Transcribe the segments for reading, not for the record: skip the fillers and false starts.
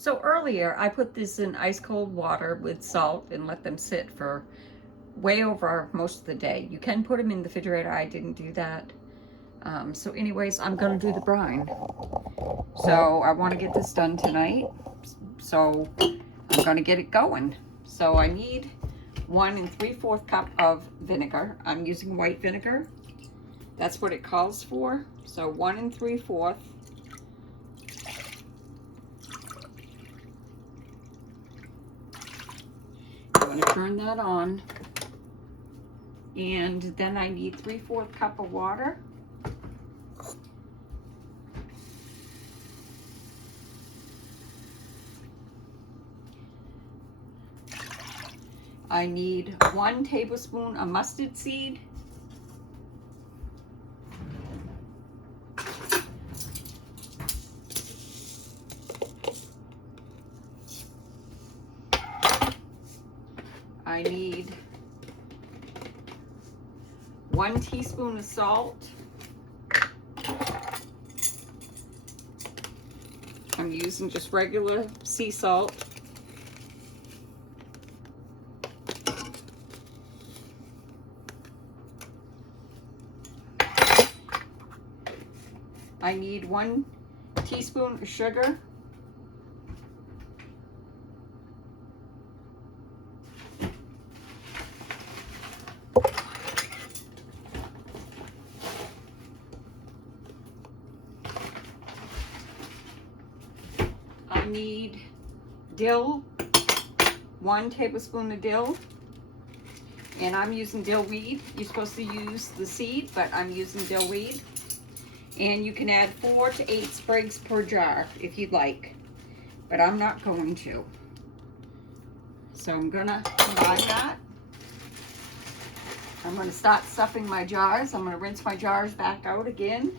So earlier I put this in ice cold water with salt and let them sit for way over most of the day. You can put them in the refrigerator. I didn't do that. So anyways, I'm gonna do the brine. So I want to get this done tonight. So I'm gonna get it going. So I need 1 3/4 cup of vinegar. I'm using white vinegar. That's what it calls for. So 1 3/4. I'm going to turn that on. And then I need 3/4 cup of water. I need 1 tablespoon of mustard seed. I need 1 teaspoon of salt. I'm using just regular sea salt. I need 1 teaspoon of sugar. I need dill, 1 tablespoon of dill. And I'm using dill weed. You're supposed to use the seed, but I'm using dill weed. And you can add 4 to 8 sprigs per jar if you'd like, but I'm not going to. So I'm gonna combine that. I'm gonna start stuffing my jars. I'm gonna rinse my jars back out again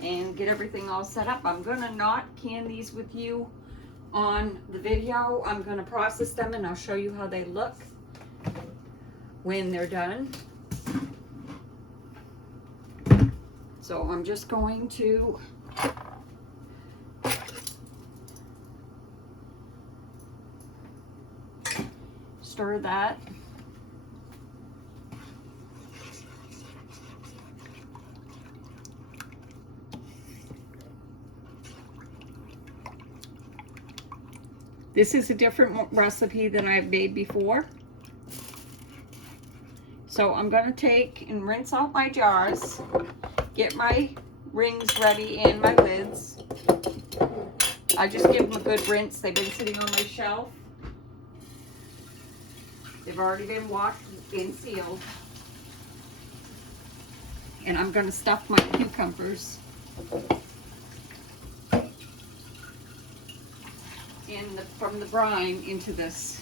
and get everything all set up. I'm gonna not can these with you on the video. I'm gonna process them and I'll show you how they look when they're done. So I'm just going to stir that. This is a different recipe than I've made before. So I'm going to take and rinse out my jars, get my rings ready and my lids. I just give them a good rinse. They've been sitting on my shelf. They've already been washed and sealed. And I'm going to stuff my cucumbers from the brine into this.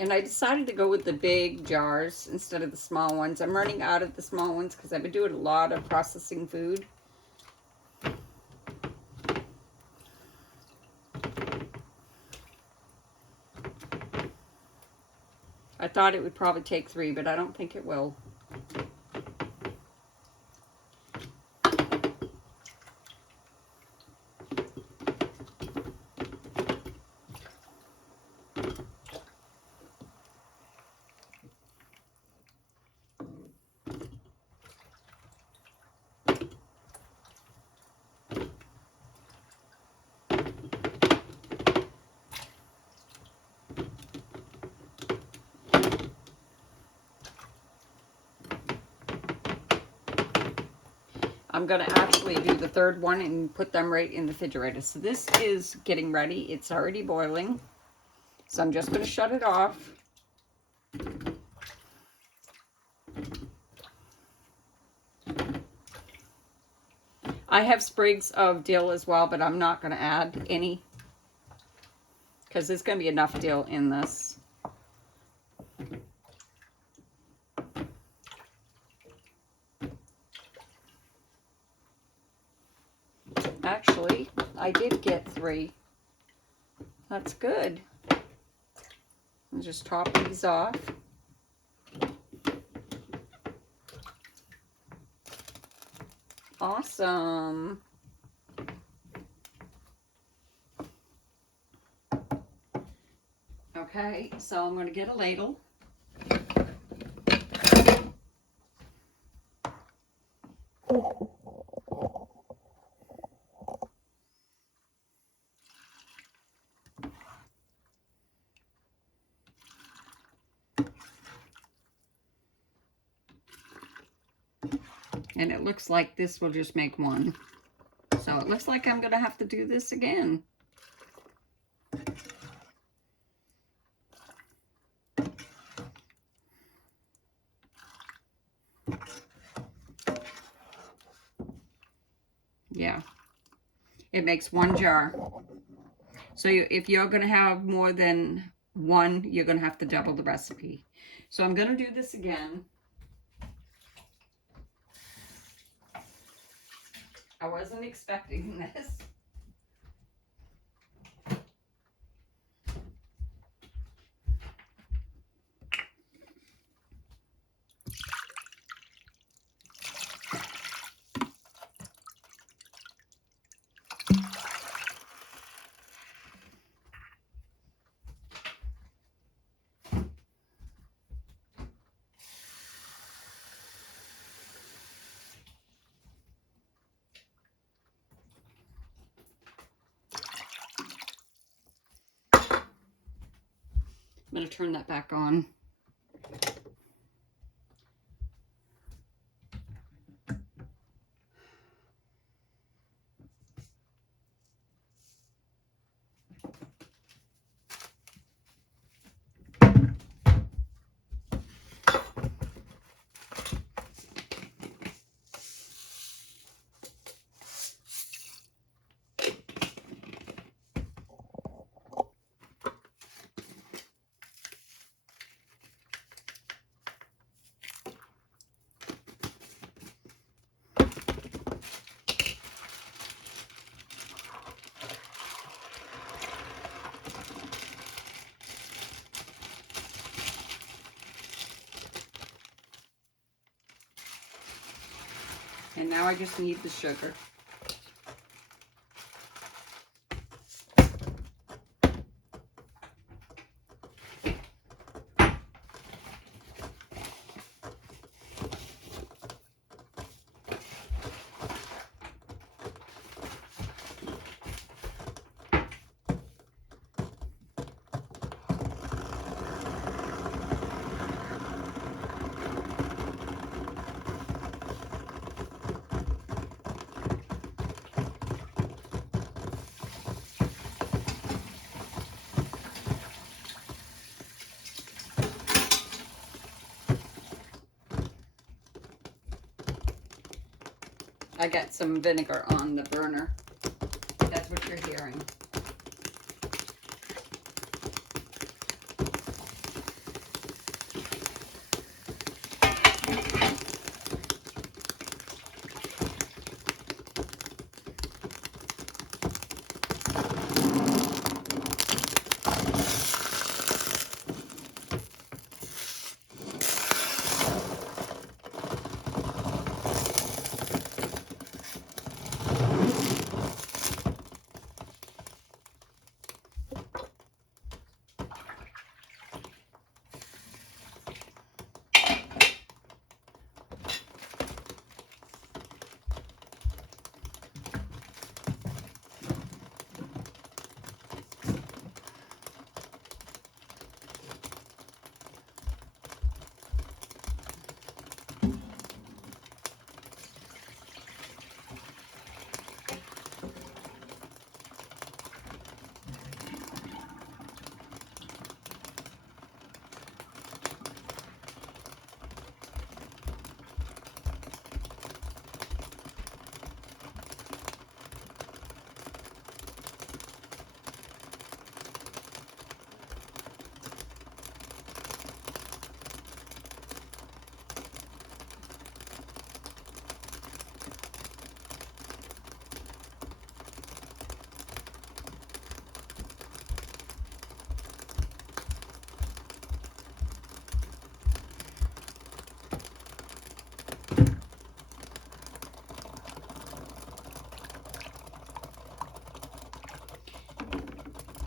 And I decided to go with the big jars instead of the small ones. I'm running out of the small ones because I've been doing a lot of processing food. I thought it would probably take 3, but I don't think it will. I'm going to actually do the third one and put them right in the refrigerator. So this is getting ready. It's already boiling. So I'm just going to shut it off. I have sprigs of dill as well, but I'm not going to add any because there's going to be enough dill in this. Actually, I did get 3. That's good. I'll just top these off. Awesome. Okay, so I'm going to get a ladle. And it looks like this will just make 1. So it looks like I'm going to have to do this again. Yeah, it makes 1 jar. So if you're going to have more than 1, you're going to have to double the recipe. So I'm going to do this again. I wasn't expecting this. I'm going to turn that back on. And now I just need the sugar. I got some vinegar on the burner. That's what you're hearing.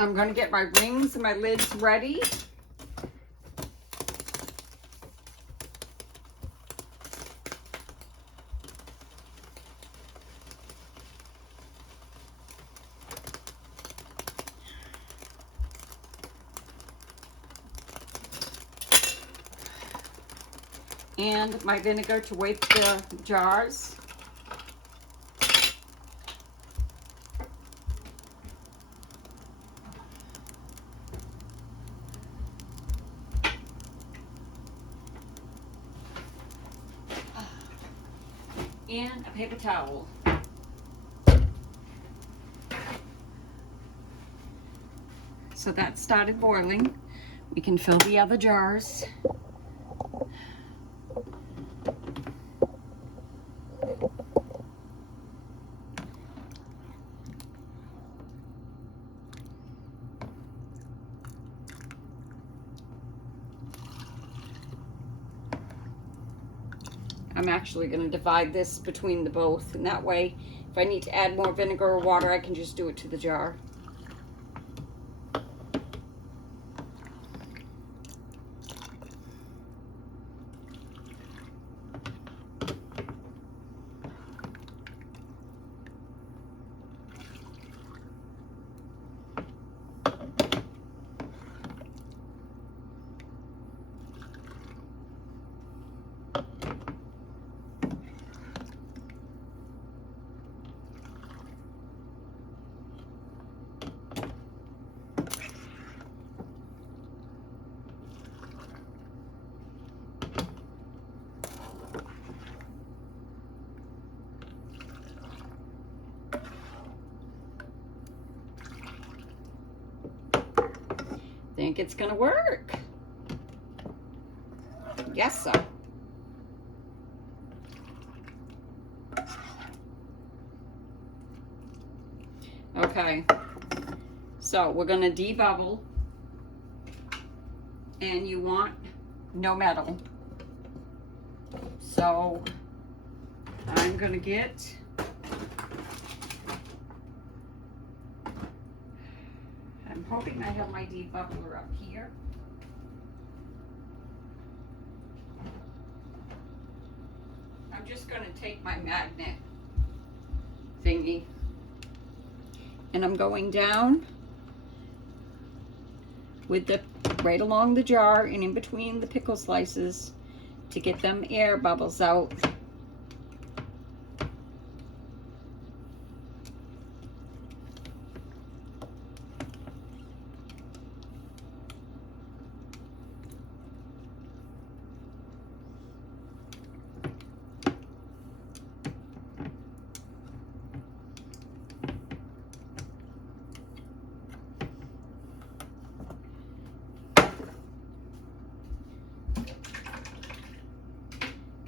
I'm going to get my rings and my lids ready. And my vinegar to wipe the jars. And a paper towel. So that started boiling. We can fill the other jars. I'm actually going to divide this between the both, and that way if I need to add more vinegar or water, I can just do it to the jar. Think it's gonna work? Yes, sir. Okay, so we're gonna debubble, and you want no metal. So I'm gonna get I'm hoping I have my debubbler up here. I'm just going to take my magnet thingy, and I'm going down with the right along the jar and in between the pickle slices to get them air bubbles out.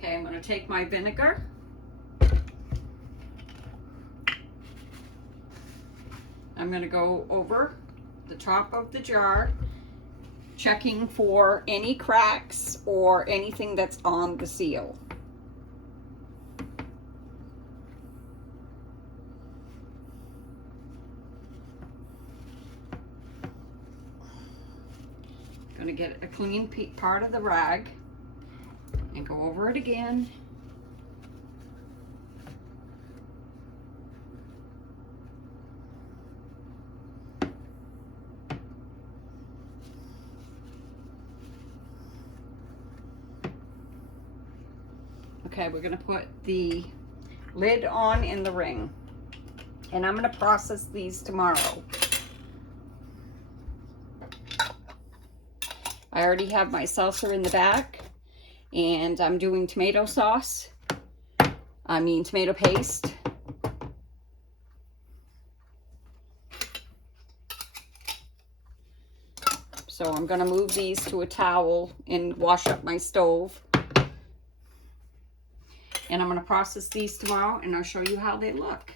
Okay, I'm going to take my vinegar. I'm going to go over the top of the jar, checking for any cracks or anything that's on the seal. I'm going to get a clean part of the rag and go over it again. Okay, we're going to put the lid on in the ring, and I'm going to process these tomorrow. I already have my salsa in the back, and I'm doing tomato sauce. Tomato paste. So I'm going to move these to a towel and wash up my stove. And I'm going to process these tomorrow, and I'll show you how they look.